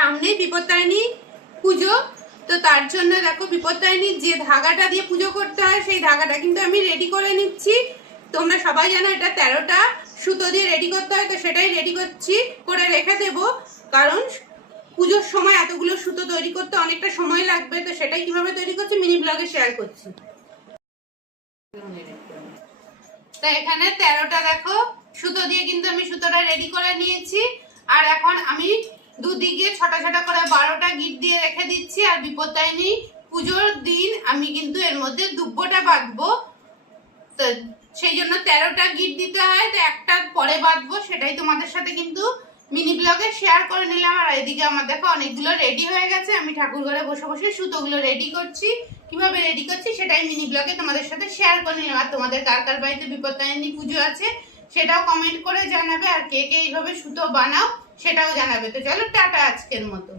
সামনেই বিপত্তারিণী পুজো, তো তার জন্য দেখো বিপত্তারিণীর যে ধাগাটা দিয়ে পুজো করতে হয় সেই ধাগাটা কিন্তু আমি রেডি করে নিচ্ছি। তোমরা সবাই জানো এটা 13টা সুতো দিয়ে রেডি করতে হয়, তো সেটাই রেডি করছি, করে রেখে দেব, কারণ পুজোর সময় এতগুলো সুতো তৈরি করতে অনেকটা সময় লাগবে। তো সেটাই কিভাবে তৈরি করছি মিনি ব্লগে শেয়ার করছি। তো এখানে 13টা দেখো সুতো দিয়ে কিন্তু আমি সুতোটা রেডি করে নিয়েছি। আর এখন আমি দুদিকে ছোট ছোট করে 12টা গিট দিয়ে রেখে দিচ্ছি। আর বিপত্তারিণী পুজোর দিন আমি কিন্তু এর মধ্যে দুব্বোটা বাঁধবো, তো সেই জন্য 13টা গিট দিতে হয়, তো একটা পরে বাঁধবো, সেটাই তোমাদের সাথে কিন্তু মিনি ব্লগে শেয়ার করে নিলাম। আর এদিকে আমার দেখো অনেকগুলো রেডি হয়ে গেছে, আমি ঠাকুর ঘরে বসে বসে সুতোগুলো রেডি করছি। কিভাবে রেডি করছি সেটাই মিনি ব্লগে তোমাদের সাথে শেয়ার করে নিলাম। আর তোমাদের কার কার বাড়িতে বিপত্তারিণী পুজো আছে সেটাও কমেন্ট করে জানাবে, আর কে কে এইভাবে সুতো বানাও সেটাও জানাবে। তো চলো টাটা আজকের মতো।